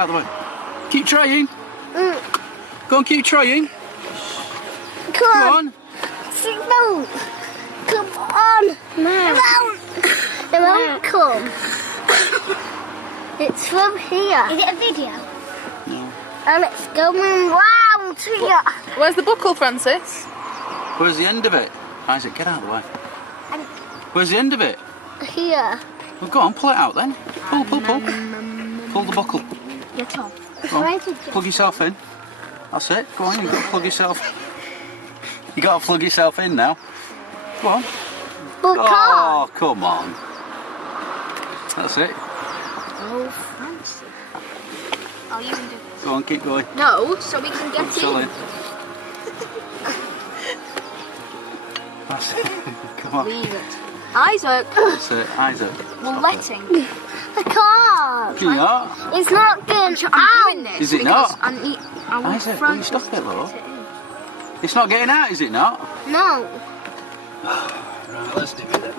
Out of the way. Keep trying. Go on, keep trying. Come on. Seatbelt. Come on. No. It won't come. It's from here. Is it a video? No. And it's going round here. Where's the buckle, Francis? Where's the end of it? Isaac, get out of the way. Where's the end of it? Here. Well, go on, pull it out then. Pull. Pull the buckle. Your top. Go on. Plug yourself in. That's it. Go on, you've got to plug yourself. You got to plug yourself in now. Go on. Oh, come on. That's it. Oh, fancy. Oh, you can do this. Go on, keep going. No, so we can get in. That's it. Come on. Leave it. Isaac. That's it. Isaac. We're letting. I can't. Can you not? It's not going I'm out. doing this Is it because not? I want Isaac, will you Francis stop it, to love? get it in. It's not getting out, is it not? No. Right, let's do it then.